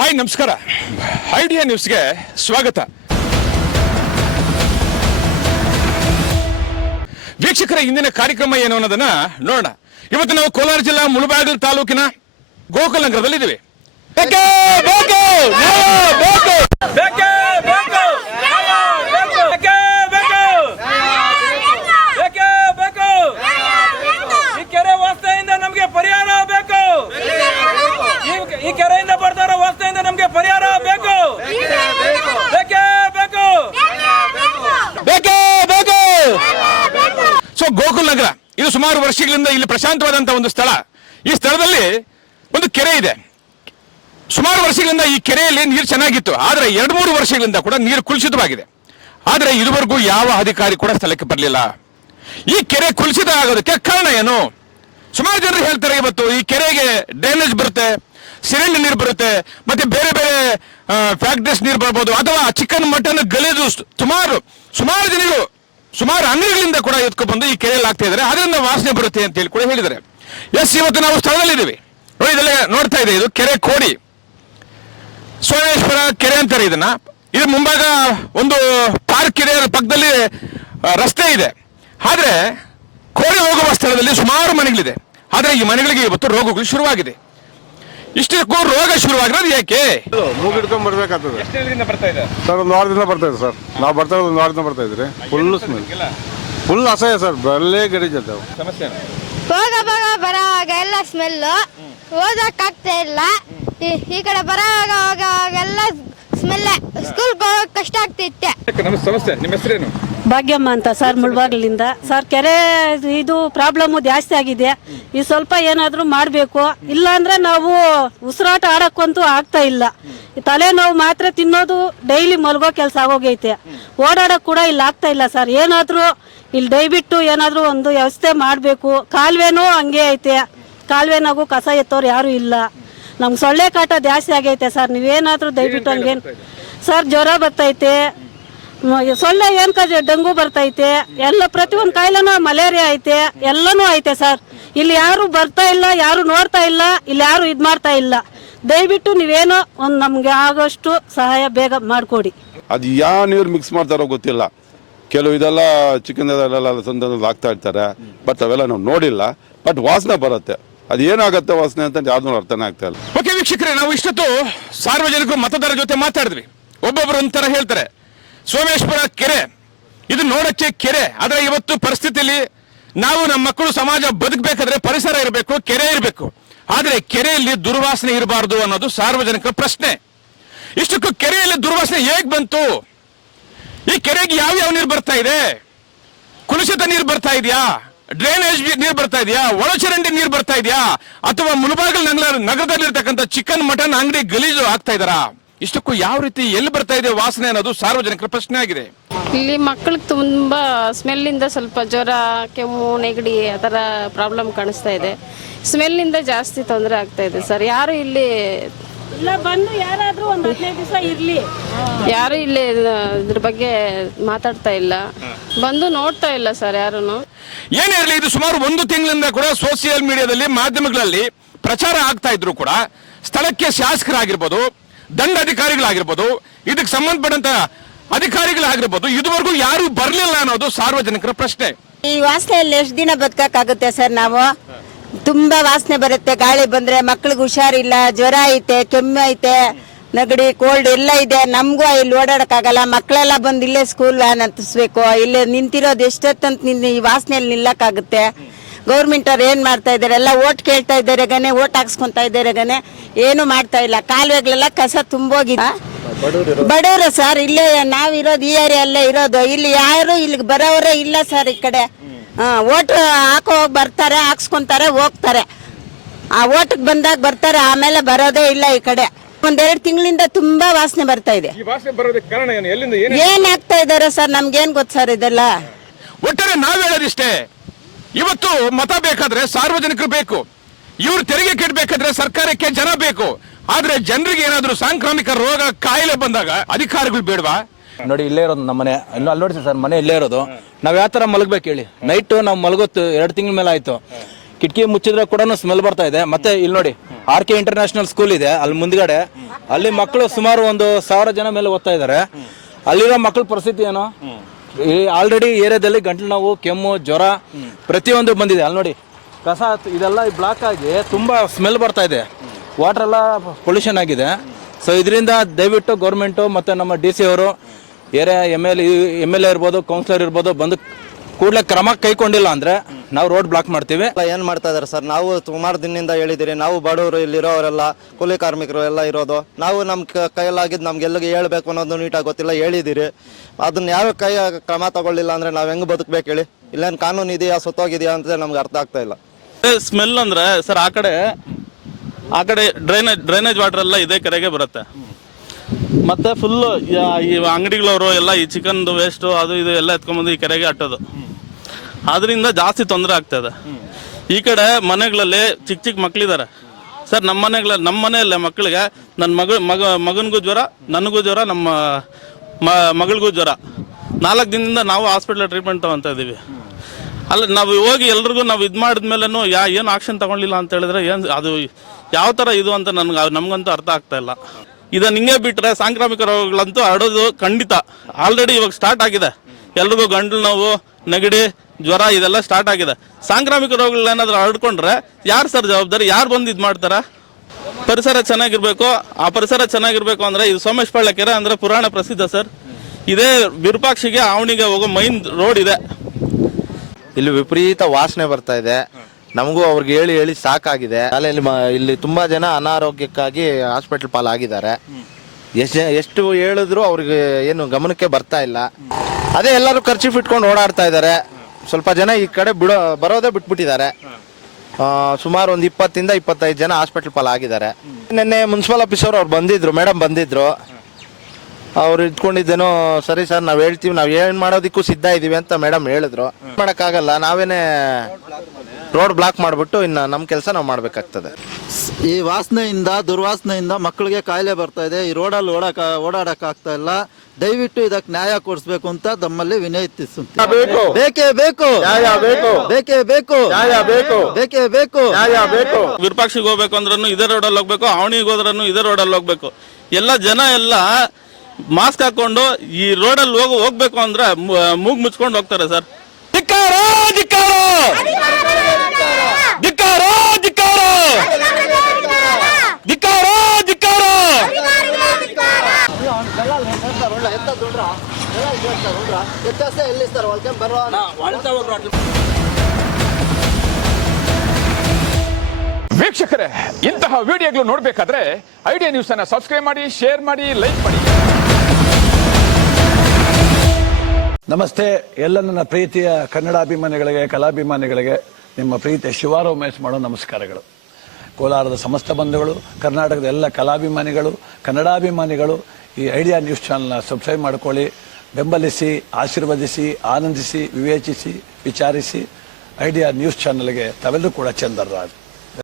Hi ನಮಸ್ಕಾರ. Idea ನ್ಯೂಸ್ಗೆ ಸ್ವಾಗತ. ವೀಕ್ಷಕರ, ಇಂದಿನ ಕಾರ್ಯಕ್ರಮ ಏನು ಅನ್ನೋದನ್ನ ನೋಡೋಣ. ಇವತ್ತು ನಾವು ಕೋಲಾರ ಜಿಲ್ಲಾ ಮುಳಬಾಗಿಲು ತಾಲೂಕಿನ ಗೋಕುಲ್ ನಗರದಲ್ಲಿದ್ದೀವಿ. ಈ ಕೆರೆ ವಾಸ್ತೆಯಿಂದ ನಮಗೆ ಪರಿಹಾರ ಬೇಕು. ಈ ಕೆರೆಯಿಂದ ಬರ್ತಾರೋ ವಾಸ್ತೆಯಿಂದ ನಮಗೆ ಪರಿಹಾರ ಬೇಕು. ಸೊ ಗೋಕುಲ್ ನಗರ ಇದು ಸುಮಾರು ವರ್ಷಗಳಿಂದ ಇಲ್ಲಿ ಪ್ರಶಾಂತವಾದಂತಹ ಒಂದು ಸ್ಥಳ. ಈ ಸ್ಥಳದಲ್ಲಿ ಒಂದು ಕೆರೆ ಇದೆ. ಸುಮಾರು ವರ್ಷಗಳಿಂದ ಈ ಕೆರೆಯಲ್ಲಿ ನೀರು ಚೆನ್ನಾಗಿತ್ತು. ಆದರೆ 2-3 ವರ್ಷಗಳಿಂದ ಕೂಡ ನೀರು ಕುಲುಷಿತವಾಗಿದೆ. ಆದರೆ ಇದುವರೆಗೂ ಯಾವ ಅಧಿಕಾರಿ ಕೂಡ ಸ್ಥಳಕ್ಕೆ ಬರಲಿಲ್ಲ. ಈ ಕೆರೆ ಕುಲುಷಿತ ಆಗೋದಕ್ಕೆ ಕಾರಣ ಏನು? ಸುಮಾರು ಜನರು ಹೇಳ್ತಾರೆ, ಇವತ್ತು ಈ ಕೆರೆಗೆ ಡ್ರೈನೇಜ್ ಬರುತ್ತೆ, ಸಿಲಿಂಡ್ ನೀರು ಬರುತ್ತೆ, ಮತ್ತೆ ಬೇರೆ ಬೇರೆ ಫ್ಯಾಕ್ಟ್ರೀಸ್ ನೀರು ಬರ್ಬೋದು, ಅಥವಾ ಚಿಕನ್ ಮಟನ್ ಗಲೀಜು ಸುಮಾರು ಜನರು ಸುಮಾರು ಅಂಗಡಿಗಳಿಂದ ಕೂಡ ಎತ್ಕೊಂಡು ಬಂದು ಈ ಕೆರೆಯಲ್ಲಿ ಆಗ್ತಾ ಇದ್ದಾರೆ. ಅದರಿಂದ ವಾಸನೆ ಬರುತ್ತೆ ಅಂತ ಹೇಳಿ ಕೂಡ ಹೇಳಿದ್ದಾರೆ. ಎಸ್, ಇವತ್ತು ನಾವು ಸ್ಥಳದಲ್ಲಿದ್ದೀವಿ ನೋಡಿ. ಇದೆಲ್ಲ ನೋಡ್ತಾ ಇದೆ, ಇದು ಕೆರೆ ಕೋಡಿ ಸೋಮೇಶ್ವರ ಕೆರೆ ಅಂತಾರೆ ಇದನ್ನ. ಇದು ಮುಂಭಾಗ ಒಂದು ಪಾರ್ಕ್ ಇದೆ, ಪಕ್ಕದಲ್ಲಿ ರಸ್ತೆ ಇದೆ. ಆದ್ರೆ ಕೋಡಿ ಹೋಗುವ ಸ್ಥಳದಲ್ಲಿ ಸುಮಾರು ಮನೆಗಳಿದೆ. ಆದ್ರೆ ಈ ಮನೆಗಳಿಗೆ ಇವತ್ತು ರೋಗಗಳು ಶುರುವಾಗಿದೆ. ಇಷ್ಟಕ್ಕೂ ರೋಗ ಶುರುವಾಗಿರೋದು ಯಾಕೆ? ಮೂಗಿಡ್ಕೊಂಡ್ ಬರ್ಬೇಕಾಗ್ತದೆ. ಎಷ್ಟು ದಿನದಿಂದ ಬರ್ತಾ ಇದೆ ಸರ್? ಒಂದು ವಾರದಿಂದ ಬರ್ತಾ ಇದೆ ಸರ್. ನಾವು ಬರ್ತಾ ಇರೋದು 1 ವಾರದಿಂದ ಬರ್ತಾ ಇದ್ರಿ. ಫುಲ್ ಅಸಹ್ಯ ಸರ್. ಬರಲೇ ಗಡಿಜತ್ತೆ ಸಮಸ್ಯೆ. ಹೋಗ ಬರೋವಾಗ ಎಲ್ಲ ಸ್ಮೆಲ್ಲು, ಓದಕ್ಕಾಗ್ತಾ ಇಲ್ಲ. ಈ ಕಡೆ ಬರೋವಾಗ ಎಲ್ಲ ಸ್ಮೆಲ್ಲೆ. ಸ್ಕೂಲ್ಗೆ ಹೋಗಕ್ಕೆ ಕಷ್ಟ ಆಗ್ತಿತ್ತೆ. ಸಮಸ್ಯೆ. ನಿಮ್ಮ ಹೆಸರೇನು? ಭಾಗ್ಯಮ್ಮ ಅಂತ ಸರ್, ಮುಳಬಾಗಿಲಿಂದ. ಸರ್, ಕೆರೆ ಇದು ಪ್ರಾಬ್ಲಮ್ಮು ಜಾಸ್ತಿ ಆಗಿದೆ. ಈ ಸ್ವಲ್ಪ ಏನಾದರೂ ಮಾಡಬೇಕು. ಇಲ್ಲಾಂದರೆ ನಾವು ಉಸಿರಾಟ ಆಡೋಕ್ಕಂತೂ ಆಗ್ತಾ ಇಲ್ಲ. ತಲೆನೋವು ಮಾತ್ರ ತಿನ್ನೋದು, ಡೈಲಿ ಮಲಗೋ ಕೆಲಸ ಆಗೋಗೈತೆ. ಓಡಾಡೋಕ್ಕೆ ಕೂಡ ಇಲ್ಲಿ ಆಗ್ತಾ ಇಲ್ಲ ಸರ್. ಏನಾದರೂ ಇಲ್ಲಿ ದಯವಿಟ್ಟು ಏನಾದರೂ ಒಂದು ವ್ಯವಸ್ಥೆ ಮಾಡಬೇಕು. ಕಾಲುವೆನೂ ಹಂಗೆ ಐತೆ. ಕಾಲುವೆನಾಗೂ ಕಸ ಎತ್ತೋರು ಯಾರೂ ಇಲ್ಲ. ನಮ್ಗೆ ಸೊಳ್ಳೆ ಕಾಟ ಜಾಸ್ತಿ ಆಗೈತೆ ಸರ್. ನೀವೇನಾದರೂ ದಯವಿಟ್ಟು ಹಂಗೇನು ಸರ್, ಜ್ವರ ಬರ್ತೈತೆ, ಸೊಳ್ಳೆ ಡೆಂಗು ಬರ್ತೈತೆ, ಎಲ್ಲ ಪ್ರತಿಯೊಂದು ಕಾಯಿಲೆನೂ, ಮಲೇರಿಯಾ ಐತೆ, ಎಲ್ಲನೂ ಐತೆ ಸರ್. ಇಲ್ಲಿ ಯಾರು ಬರ್ತಾ ಇಲ್ಲ, ಯಾರು ನೋಡ್ತಾ ಇಲ್ಲ, ಇಲ್ಲಿ ಯಾರು ಇದು ಮಾಡ್ತಾ ಇಲ್ಲ. ದಯವಿಟ್ಟು ನೀವೇನೋ ಒಂದು ನಮ್ಗೆ ಆಗೋಷ್ಟು ಸಹಾಯ ಬೇಗ ಮಾಡಿಕೊಡಿ. ಅದು ಯಾವ ನೀರು ಮಿಕ್ಸ್ ಮಾಡ್ತಾರೋ ಗೊತ್ತಿಲ್ಲ. ಕೆಲವು ಇದೆಲ್ಲ ಚಿಕನ್ ಸಂದಲ್ಲಿ ಹಾಕ್ತಾ ಇರ್ತಾರೆ. ಬಟ್ ಅವೆಲ್ಲ ನಾವು ನೋಡಿಲ್ಲ. ಬಟ್ ವಾಸನೆ ಬರುತ್ತೆ. ಅದು ಏನಾಗುತ್ತೆ ವಾಸನೆ ಅಂತ ಯಾವ್ದು ಅರ್ಥನೇ ಆಗ್ತಾ ಇಲ್ಲ. ಓಕೆ ವೀಕ್ಷಕರೇ, ನಾವು ಇಷ್ಟೊತ್ತು ಸಾರ್ವಜನಿಕರು ಮತದಾರರ ಜೊತೆ ಮಾತಾಡಿದ್ವಿ. ಒಬ್ಬೊಬ್ರು ಒಂಥರ ಹೇಳ್ತಾರೆ, ಸೋಮೇಶ್ವರ ಕೆರೆ ಇದು ನೋಡಕ್ಕೆ ಕೆರೆ, ಆದ್ರೆ ಇವತ್ತು ಪರಿಸ್ಥಿತಿಯಲ್ಲಿ ನಾವು ನಮ್ಮ ಮಕ್ಕಳು ಸಮಾಜ ಬದುಕಬೇಕಾದ್ರೆ ಪರಿಸರ ಇರಬೇಕು, ಕೆರೆ ಇರಬೇಕು. ಆದ್ರೆ ಕೆರೆಯಲ್ಲಿ ದುರ್ವಾಸನೆ ಇರಬಾರ್ದು ಅನ್ನೋದು ಸಾರ್ವಜನಿಕರ ಪ್ರಶ್ನೆ. ಇಷ್ಟಕ್ಕೂ ಕೆರೆಯಲ್ಲಿ ದುರ್ವಾಸನೆ ಹೇಗ್ ಬಂತು? ಈ ಕೆರೆಗೆ ಯಾವ ನೀರು ಬರ್ತಾ ಇದೆ? ಕುಲುಷಿತ ನೀರು ಬರ್ತಾ ಇದೆಯಾ? ಡ್ರೈನೇಜ್ ನೀರು ಬರ್ತಾ ಇದೆಯಾ? ಒಳಚರಂಡಿ ನೀರು ಬರ್ತಾ ಇದೆಯಾ? ಅಥವಾ ಮುಳಬಾಗಿಲು ನಗರದಲ್ಲಿರ್ತಕ್ಕಂಥ ಚಿಕನ್ ಮಟನ್ ಅಂಗಡಿ ಗಲೀಜು ಆಗ್ತಾ ಇದಾರಾ? ಇಷ್ಟಕ್ಕೂ ಯಾವ ರೀತಿ ಎಲ್ಲಿ ಬರ್ತಾ ಇದೆ ವಾಸನೆ ಅನ್ನೋದು ಸಾರ್ವಜನಿಕರ ಪ್ರಶ್ನೆ ಆಗಿದೆ. ಇಲ್ಲಿ ಮಕ್ಕಳಿಗೆ ತುಂಬಾ ಸ್ಮೆಲ್ಲಿಂದ ಸ್ವಲ್ಪ ಜ್ವರ, ಕೆಮ್ಮು, ನೆಗಡಿ ಆ ಥರ ಪ್ರಾಬ್ಲಮ್ ಕಾಣಿಸ್ತಾ ಇದೆ. ಸ್ಮೆಲ್ಲಿಂದ ಜಾಸ್ತಿ ತೊಂದರೆ ಆಗ್ತಾ ಇದೆ ಸರ್. ಯಾರು ಇಲ್ಲಿ ಬಂದು ಯಾರಾದರೂ ಒಂದು 15 ದಿವಸ ಇರಲಿ, ಯಾರು ಇಲ್ಲಿ ಇದ್ರ ಬಗ್ಗೆ ಮಾತಾಡ್ತಾ ಇಲ್ಲ, ಬಂದು ನೋಡ್ತಾ ಇಲ್ಲ ಸರ್ ಯಾರು. ಏನೇ ಇರಲಿ, ಇದು ಸುಮಾರು 1 ತಿಂಗಳಿಂದ ಕೂಡ ಸೋಷಿಯಲ್ ಮೀಡಿಯಾದಲ್ಲಿ, ಮಾಧ್ಯಮಗಳಲ್ಲಿ ಪ್ರಚಾರ ಆಗ್ತಾ ಇದ್ರು ಕೂಡ ಸ್ಥಳಕ್ಕೆ ಶಾಸಕರಾಗಿರ್ಬೋದು, ದಂಡಾಧಿಕಾರಿಗಳಾಗಿರ್ಬೋದು, ಇದಕ್ಕೆ ಸಂಬಂಧಪಟ್ಟಂತ ಅಧಿಕಾರಿಗಳಾಗಿರ್ಬೋದು, ಇದುವರೆಗೂ ಯಾರು ಬರಲಿಲ್ಲ ಅನ್ನೋದು ಸಾರ್ವಜನಿಕರ ಪ್ರಶ್ನೆ. ಈ ವಾಸನೆಯಲ್ಲಿ ಎಷ್ಟು ದಿನ ಬದುಕಕ್ಕಾಗುತ್ತೆ ಸರ್? ನಾವು ತುಂಬಾ ವಾಸನೆ ಬರುತ್ತೆ. ಗಾಳಿ ಬಂದ್ರೆ ಮಕ್ಳಿಗೆ ಹುಷಾರಿಲ್ಲ, ಜ್ವರ ಐತೆ, ಕೆಮ್ಮು ಐತೆ, ನೆಗಡಿ, ಕೋಲ್ಡ್ ಎಲ್ಲ ಇದೆ. ನಮಗೂ ಇಲ್ಲಿ ಓಡಾಡಕ್ಕಾಗಲ್ಲ. ಮಕ್ಕಳೆಲ್ಲ ಬಂದು ಇಲ್ಲೇ ಸ್ಕೂಲ್ ವ್ಯಾನ್ ಹತ್ತಿಸ್ಬೇಕು. ಇಲ್ಲೇ ನಿಂತಿರೋದು ಎಷ್ಟೊತ್ತಂತ ಈ ವಾಸನೆಯಲ್ಲಿ ನಿಲ್ಲಕ್ಕಾಗುತ್ತೆ? ಗೌರ್ಮೆಂಟ್ ಅವ್ರು ಏನ್ ಮಾಡ್ತಾ ಇದಾರೆ? ಎಲ್ಲ ಓಟ್ ಕೇಳ್ತಾ ಇದ್ದಾರೆ ಗನೆ, ಓಟ್ ಹಾಕ್ಸ್ಕೊಂತ ಇದ್ದಾರೆ ಗನೆ, ಏನು ಮಾಡ್ತಾ ಇಲ್ಲ. ಕಾಲುವೆಗಳೆಲ್ಲ ಕಸ ತುಂಬೋಗಿದೆ. ಬಡವರು ಸರ್, ಇಲ್ಲೇ ನಾವಿರೋದು ಈ ಏರಿಯಾ ಅಲ್ಲೇ ಇರೋದು. ಇಲ್ಲಿ ಯಾರು ಇಲ್ಲಿಗೆ ಬರೋವರೇ ಇಲ್ಲ ಸರ್. ಈ ಕಡೆ ಓಟ್ ಹಾಕೋ ಬರ್ತಾರೆ, ಹಾಕ್ಸ್ಕೊಂತಾರೆ, ಹೋಗ್ತಾರೆ. ಆ ಓಟ್ಗೆ ಬಂದಾಗ ಬರ್ತಾರೆ, ಆಮೇಲೆ ಬರೋದೇ ಇಲ್ಲ. ಈ ಕಡೆ 1-2 ತಿಂಗಳಿಂದ ತುಂಬಾ ವಾಸನೆ ಬರ್ತಾ ಇದೆ. ಏನ್ ಆಗ್ತಾ ಇದಾರೆ ಸರ್? ನಮ್ಗೇನ್ ಗೊತ್ತು ಸರ್ ಇದೆಲ್ಲ. ಒಟ್ಟಾರೆ ನಾವ್ ಹೇಳೋದಿಷ್ಟೇ, ಇವತ್ತು ಮತ ಬೇಕಾದ್ರೆ ಸಾರ್ವಜನಿಕರು ಬೇಕು, ಇವ್ರು ತೆರಿಗೆ ಕಟ್ಟಬೇಕಾದ್ರೆ ಸರ್ಕಾರಕ್ಕೆ ಜನ ಬೇಕು. ಆದ್ರೆ ಜನರಿಗೆ ಏನಾದ್ರು ಸಾಂಕ್ರಾಮಿಕ ರೋಗ, ಕಾಯಿಲೆ ಬಂದಾಗ ಅಧಿಕಾರಿಗಳು ಬೇಡವಾ? ನೋಡಿ, ಇಲ್ಲೇ ಇರೋದು ನಮ್ಮ ಮನೆ. ಅಲ್ಲಿ ನೋಡಿ ಸರ್, ಮನೆ ಇಲ್ಲೇ ಇರೋದು. ನಾವ್ ಯಾವ ತರ ಮಲಗ್ಬೇಕು ಹೇಳಿ? ನೈಟ್ ನಾವು ಮಲಗೋತ್ತು 2 ತಿಂಗಳ ಮೇಲೆ ಆಯ್ತು. ಕಿಟಕಿ ಮುಚ್ಚಿದ್ರೆ ಕೂಡ ಸ್ಮೆಲ್ ಬರ್ತಾ ಇದೆ. ಮತ್ತೆ ಇಲ್ಲಿ ನೋಡಿ RK ಇಂಟರ್ನ್ಯಾಷನಲ್ ಸ್ಕೂಲ್ ಇದೆ, ಅಲ್ಲಿ ಮುಂದ್ಗಡೆ ಅಲ್ಲಿ ಮಕ್ಕಳು ಸುಮಾರು 1,000 ಜನ ಮೇಲೆ ಓದ್ತಾ ಇದ್ದಾರೆ. ಅಲ್ಲಿರೋ ಮಕ್ಕಳ ಪರಿಸ್ಥಿತಿ ಏನು, ಆಲ್ರೆಡಿ ಏರಿಯಾದಲ್ಲಿ ಗಂಟಲು ನೋವು, ಕೆಮ್ಮು, ಜ್ವರ ಪ್ರತಿಯೊಂದು ಬಂದಿದೆ. ಅಲ್ಲಿ ನೋಡಿ ಕಸ ಇದೆಲ್ಲ ಬ್ಲಾಕ್ ಆಗಿ ತುಂಬಾ ಸ್ಮೆಲ್ ಬರ್ತಾ ಇದೆ, ವಾಟರ್ ಎಲ್ಲ ಪೊಲ್ಯೂಷನ್ ಆಗಿದೆ. ಸೊ ಇದರಿಂದ ದಯವಿಟ್ಟು ಗೌರ್ಮೆಂಟು ಮತ್ತು ನಮ್ಮ DC ಅವರು, ಏರಿಯಾ MLA ಇರ್ಬೋದು, ಕೌನ್ಸಿಲರ್ ಇರ್ಬೋದು, ಬಂದು ಕೂಡಲೇ ಕ್ರಮ ಕೈಗೊಂಡಿಲ್ಲ ಅಂದರೆ ನಾವು ರೋಡ್ ಬ್ಲಾಕ್ ಮಾಡ್ತೀವಿ. ಏನು ಮಾಡ್ತಾ ಇದ್ದಾರೆ ಸರ್? ನಾವು ಸುಮಾರು ದಿನದಿಂದ ಹೇಳಿದ್ದೀರಿ, ನಾವು ಬಡವರು ಇಲ್ಲಿರೋರೆಲ್ಲ ಕೂಲಿ ಕಾರ್ಮಿಕರು ಎಲ್ಲ ಇರೋದು, ನಾವು ನಮ್ಮ ಕೈಯಲ್ಲಾಗಿದ್ದು ನಮ್ಗೆಲ್ಲಿಗೆ ಹೇಳ್ಬೇಕು ಅನ್ನೋದು ನೀಟಾಗಿ ಗೊತ್ತಿಲ್ಲ, ಹೇಳಿದ್ದೀರಿ. ಅದನ್ನ ಯಾರು ಕ್ರಮ ತಗೊಳ್ಳಿಲ್ಲ ಅಂದರೆ ನಾವು ಹೆಂಗೆ ಬದುಕಬೇಕು ಹೇಳಿ? ಇಲ್ಲೇನು ಕಾನೂನು ಇದೆಯಾ, ಸೊತ್ತೋಗಿದೆಯಾ ಅಂತ ನಮ್ಗೆ ಅರ್ಥ ಆಗ್ತಾ ಇಲ್ಲ. ಸ್ಮೆಲ್ ಅಂದರೆ ಸರ್ ಆ ಕಡೆ ಡ್ರೈನೇಜ್ ವಾಟರ್ ಎಲ್ಲ ಇದೇ ಕೆರೆಗೆ ಬರುತ್ತೆ. ಮತ್ತೆ ಫುಲ್ಲು ಈ ಅಂಗಡಿಗಳವರು ಎಲ್ಲ ಈ ಚಿಕನ್ದು ವೇಸ್ಟು ಅದು ಇದು ಎಲ್ಲ ಎತ್ಕೊಂಡ್ಬಂದು ಈ ಕೆರೆಗೆ ಅಟ್ಟೋದು, ಅದರಿಂದ ಜಾಸ್ತಿ ತೊಂದರೆ ಆಗ್ತದೆ. ಈ ಕಡೆ ಮನೆಗಳಲ್ಲಿ ಚಿಕ್ಕ ಮಕ್ಕಳಿದ್ದಾರೆ ಸರ್. ನಮ್ಮ ಮನೆಯಲ್ಲೇ ಮಕ್ಕಳಿಗೆ ನನ್ನ ಮಗನಿಗೂ ಜ್ವರ, ನನಗೂ ಜ್ವರ, ನಮ್ಮ ಮಗಳಿಗೂ ಜ್ವರ. 4 ದಿನದಿಂದ ನಾವು ಹಾಸ್ಪಿಟ್ಲ್ ಟ್ರೀಟ್ಮೆಂಟ್ ತೊಗೊತಾ ಇದ್ದೀವಿ. ಅಲ್ಲ ನಾವು ಹೋಗಿ ಎಲ್ರಿಗೂ ನಾವು ಇದು ಮಾಡಿದ್ಮೇಲೂ ಏನು ಆಕ್ಷನ್ ತಗೊಳ್ಳಿಲ್ಲ ಅಂತ ಹೇಳಿದ್ರೆ ಏನು ಅದು ಯಾವ ಥರ ಇದು ಅಂತ ನಮಗಂತೂ ಅರ್ಥ ಆಗ್ತಾ ಇಲ್ಲ. ಇದನ್ನ ಹಿಂಗೆ ಬಿಟ್ಟರೆ ಸಾಂಕ್ರಾಮಿಕ ರೋಗಗಳಂತೂ ಹರಡೋದು ಖಂಡಿತ. ಆಲ್ರೆಡಿ ಇವಾಗ ಸ್ಟಾರ್ಟ್ ಆಗಿದೆ, ಎಲ್ರಿಗೂ ಗಂಟಲು ನೋವು, ನೆಗಡಿ, ಜ್ವರ ಇದೆಲ್ಲ ಸ್ಟಾರ್ಟ್ ಆಗಿದೆ. ಸಾಂಕ್ರಾಮಿಕ ರೋಗಗಳೇನಾದ್ರೂ ಹರಡ್ಕೊಂಡ್ರೆ ಯಾರು ಸರ್ ಜವಾಬ್ದಾರಿ? ಯಾರು ಬಂದು ಇದು ಮಾಡ್ತಾರ? ಪರಿಸರ ಚೆನ್ನಾಗಿರ್ಬೇಕು. ಆ ಪರಿಸರ ಚೆನ್ನಾಗಿರ್ಬೇಕು ಅಂದರೆ ಇದು ಸೋಮೇಶ್ಪಾಳ್ಯ ಕೆರೆ ಅಂದರೆ ಪುರಾಣ ಪ್ರಸಿದ್ಧ ಸರ್. ಇದೇ ವಿರೂಪಾಕ್ಷಿಗೆ ಅವನಿಗೆ ಹೋಗೋ ಮೈನ್ ರೋಡ್ ಇದೆ. ಇಲ್ಲಿ ವಿಪರೀತ ವಾಸನೆ ಬರ್ತಾ ಇದೆ. ನಮಗೂ ಅವ್ರಿಗೆ ಹೇಳಿ ಸಾಕಾಗಿದೆ. ಇಲ್ಲಿ ತುಂಬಾ ಜನ ಅನಾರೋಗ್ಯಕ್ಕಾಗಿ ಹಾಸ್ಪಿಟಲ್ ಪಾಲಾಗಿದ್ದಾರೆ. ಎಷ್ಟು ಹೇಳಿದ್ರು ಅವ್ರಿಗೆ ಏನು ಗಮನಕ್ಕೆ ಬರ್ತಾ ಇಲ್ಲ. ಅದೇ ಎಲ್ಲರೂ ಖರ್ಚು ಇಟ್ಕೊಂಡು ಓಡಾಡ್ತಾ ಇದ್ದಾರೆ. ಸ್ವಲ್ಪ ಜನ ಈ ಕಡೆ ಬರೋದೇ ಬಿಟ್ಬಿಟ್ಟಿದ್ದಾರೆ. ಸುಮಾರು ಒಂದು 20 to 25 ಜನ ಹಾಸ್ಪಿಟಲ್ ಪಾಲಾಗಿದ್ದಾರೆ. ನಿನ್ನೆ ಮುನ್ಸಿಪಲ್ ಆಫೀಸರ್ ಅವ್ರು ಬಂದಿದ್ರು, ಮೇಡಮ್ ಬಂದಿದ್ರು. ಅವ್ರು ಇಟ್ಕೊಂಡಿದ್ದೇನೋ ಸರಿ ಸರ್ ನಾವು ಹೇಳ್ತೀವಿ, ನಾವು ಏನು ಮಾಡೋದಕ್ಕೂ ಸಿದ್ಧ ಇದ್ದೀವಿ ಅಂತ ಮೇಡಮ್ ಹೇಳಿದ್ರು. ಮಾಡೋಕ್ಕಾಗಲ್ಲ, ನಾವೇನೇ ರೋಡ್ ಬ್ಲಾಕ್ ಮಾಡಿಬಿಟ್ಟು ಇನ್ನು ನಮ್ಮ ಕೆಲಸ ನಾವು ಮಾಡಬೇಕಾಗ್ತದೆ. ಈ ವಾಸನೆಯಿಂದ, ದುರ್ವಾಸನೆಯಿಂದ ಮಕ್ಕಳಿಗೆ ಕಾಯಿಲೆ ಬರ್ತಾ ಇದೆ. ಈ ರೋಡಲ್ಲಿ ಓಡಾಡಕ್ಕಾಗ್ತಾ ಇಲ್ಲ. ದಯವಿಟ್ಟು ಇದಕ್ಕೆ ನ್ಯಾಯ ಕೊಡಿಸ್ಬೇಕು ಅಂತ ತಮ್ಮಲ್ಲಿ ವಿನಂತಿಸುತ್ತೇವೆ. ಬೇಕೇ ಬೇಕು, ಬೇಕೇ ಬೇಕು, ಬೇಕೇ ಬೇಕು. ವಿರೂಪಾಕ್ಷಿಗೆ ಹೋಗ್ಬೇಕು ಅಂದ್ರೂ ಇದೇ ರೋಡಲ್ಲಿ ಹೋಗ್ಬೇಕು, ಅವನಿಗೆ ಹೋದ್ರೂ ಇದೇ ರೋಡಲ್ಲಿ ಹೋಗ್ಬೇಕು. ಎಲ್ಲ ಜನ ಎಲ್ಲ ಮಾಸ್ಕ್ ಹಾಕೊಂಡು ಈ ರೋಡಲ್ಲಿ ಹೋಗ್ಬೇಕು ಅಂದ್ರೆ ಮೂಗ್ ಮುಚ್ಕೊಂಡು ಹೋಗ್ತಾರೆ ಸರ್. ಧಿಕ್ಕಾರ ಧಿಕ್ಕಾರ ಧಿಕ್ಕಾರ ಧಿಕ್ಕಾರ ಧಿಕ್ಕಾರ ಧಿಕ್ಕಾರ. ವೀಕ್ಷಕರೇ, ಇಂತಹ ವಿಡಿಯೋಗಳು ನೋಡಬೇಕಾದ್ರೆ ಐಡಿಯಾ ನ್ಯೂಸ್ ಅನ್ನು ಸಬ್ಸ್ಕ್ರೈಬ್ ಮಾಡಿ, ಶೇರ್ ಮಾಡಿ, ಲೈಕ್ ಮಾಡಿ. ನಮಸ್ತೆ ಎಲ್ಲ ನನ್ನ ಪ್ರೀತಿಯ ಕನ್ನಡಾಭಿಮಾನಿಗಳಿಗೆ, ಕಲಾಭಿಮಾನಿಗಳಿಗೆ ನಿಮ್ಮ ಪ್ರೀತಿಯ ಶಿವಾರ ಉಮೇಶ್ ಮಾಡೋ ನಮಸ್ಕಾರಗಳು. ಕೋಲಾರದ ಸಮಸ್ತ ಬಂಧುಗಳು, ಕರ್ನಾಟಕದ ಎಲ್ಲ ಕಲಾಭಿಮಾನಿಗಳು, ಕನ್ನಡಾಭಿಮಾನಿಗಳು ಈ ಐಡಿಯಾ ನ್ಯೂಸ್ ಚಾನಲ್ನ ಸಬ್ಸ್ಕ್ರೈಬ್ ಮಾಡ್ಕೊಳ್ಳಿ, ಬೆಂಬಲಿಸಿ, ಆಶೀರ್ವದಿಸಿ, ಆನಂದಿಸಿ, ವಿವೇಚಿಸಿ, ವಿಚಾರಿಸಿ. ಐಡಿಯಾ ನ್ಯೂಸ್ ಚಾನಲ್ಗೆ ತಾವೆಲ್ಲರೂ ಕೂಡ ಚಂದರ್ರಾಜ್.